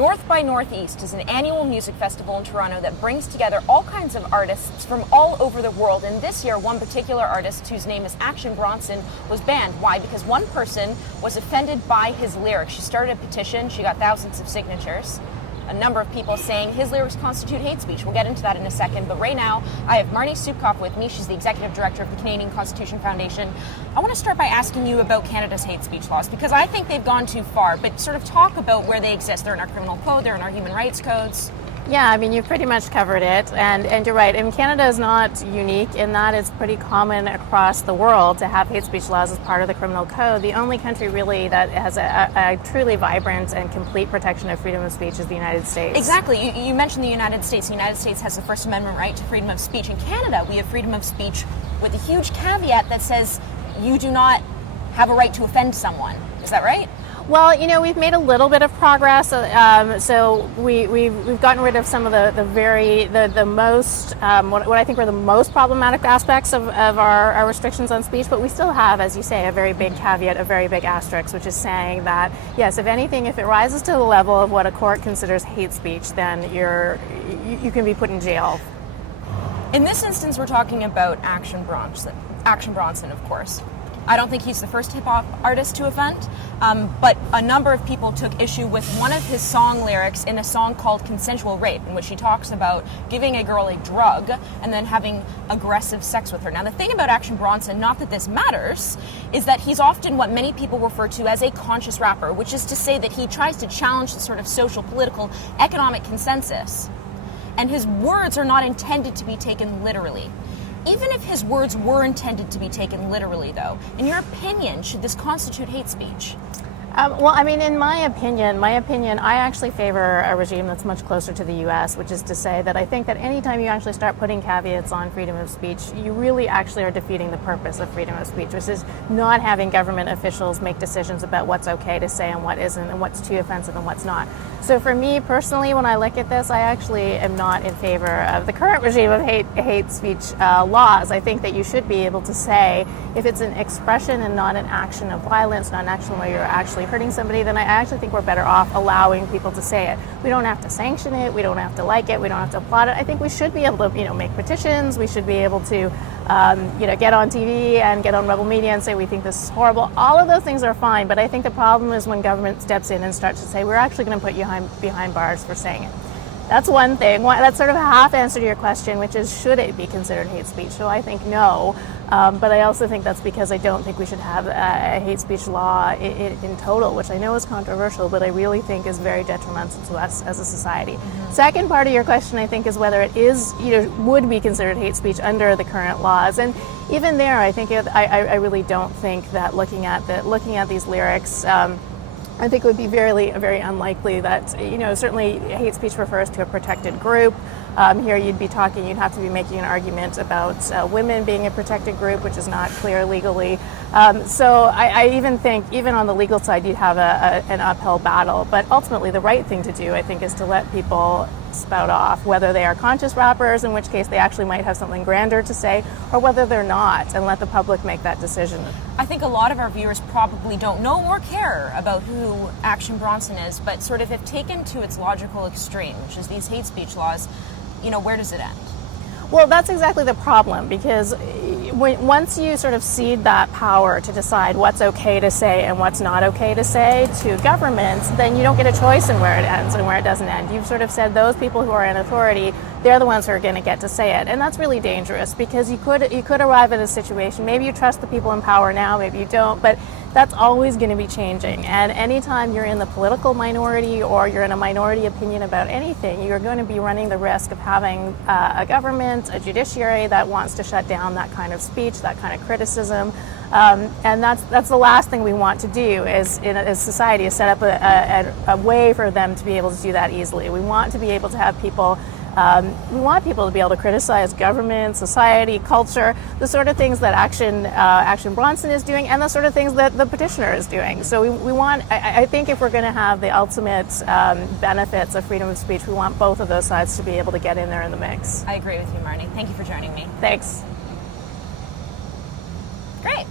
North by Northeast is an annual music festival in Toronto that brings together all kinds of artists from all over the world. And this year, one particular artist, whose name is Action Bronson, was banned. Why? Because one person was offended by his lyrics. She started a petition. She got thousands of signatures. A number of people saying his lyrics constitute hate speech. We'll get into that in a second. But right now, I have Marni Soupcoff with me. She's the executive director of the Canadian Constitution Foundation. I want to start by asking you about Canada's hate speech laws, because I think they've gone too far. But sort of talk about where they exist. They're in our criminal code. They're in our human rights codes. Yeah, I mean, you've pretty much covered it, and you're right. I mean, Canada is not unique in that it's pretty common across the world to have hate speech laws as part of the criminal code. The only country really that has a truly vibrant and complete protection of freedom of speech is the United States. Exactly. You mentioned the United States. The United States has the First Amendment right to freedom of speech. In Canada, we have freedom of speech with a huge caveat that says you do not have a right to offend someone. Is that right? Well, you know, we've made a little bit of progress. So we've gotten rid of some of the most what I think were the most problematic aspects of our restrictions on speech. But we still have, as you say, a very big caveat, a very big asterisk, which is saying that yes, if anything, if it rises to the level of what a court considers hate speech, then you can be put in jail. In this instance, we're talking about Action Bronson, of course. I don't think he's the first hip-hop artist to offend, but a number of people took issue with one of his song lyrics in a song called Consensual Rape, in which he talks about giving a girl a drug and then having aggressive sex with her. Now, the thing about Action Bronson, not that this matters, is that he's often what many people refer to as a conscious rapper, which is to say that he tries to challenge the sort of social, political, economic consensus. And his words are not intended to be taken literally. Even if his words were intended to be taken literally, though, in your opinion, should this constitute hate speech? Well, I mean, in my opinion, I actually favor a regime that's much closer to the U.S., which is to say that I think that anytime you actually start putting caveats on freedom of speech, you really actually are defeating the purpose of freedom of speech, which is not having government officials make decisions about what's okay to say and what isn't, and what's too offensive and what's not. So for me personally, when I look at this, I actually am not in favor of the current regime of hate speech laws. I think that you should be able to say, if it's an expression and not an action of violence, not an action where you're actually hurting somebody, then I actually think we're better off allowing people to say it. We don't have to sanction it. We don't have to like it. We don't have to applaud it. I think we should be able to, make petitions. We should be able to, get on TV and get on Rebel Media and say we think this is horrible. All of those things are fine, but I think the problem is when government steps in and starts to say we're actually going to put you behind bars for saying it. That's one thing. That's sort of a half answer to your question, which is, should it be considered hate speech? So I think no, but I also think that's because I don't think we should have a hate speech law in total, which I know is controversial, but I really think is very detrimental to us as a society. Mm-hmm. Second part of your question, I think, is whether it is, would be considered hate speech under the current laws. And even there, I think I really don't think that looking at these lyrics, I think it would be very, very unlikely that, certainly hate speech refers to a protected group. Here you'd have to be making an argument about women being a protected group, which is not clear legally. So I even think, even on the legal side, you'd have an uphill battle. But ultimately, the right thing to do, I think, is to let people spout off, whether they are conscious rappers, in which case they actually might have something grander to say, or whether they're not, and let the public make that decision. I think a lot of our viewers probably don't know or care about who Action Bronson is, but sort of if taken to its logical extreme, which is these hate speech laws, where does it end? Well, that's exactly the problem, because once you sort of cede that power to decide what's okay to say and what's not okay to say to governments, then you don't get a choice in where it ends and where it doesn't end. You've sort of said those people who are in authority, they're the ones who are going to get to say it. And that's really dangerous, because you could arrive at a situation, maybe you trust the people in power now, maybe you don't, but that's always going to be changing. And anytime you're in the political minority or you're in a minority opinion about anything, you're going to be running the risk of having a government, a judiciary that wants to shut down that kind of speech, that kind of criticism. And that's the last thing we want to do as society, is set up a way for them to be able to do that easily. We want to be able to have people we want people to be able to criticize government, society, culture, the sort of things that Action Bronson is doing, and the sort of things that the petitioner is doing. So we want, I think if we're going to have the ultimate benefits of freedom of speech, we want both of those sides to be able to get in there in the mix. I agree with you, Marni. Thank you for joining me. Thanks. Great.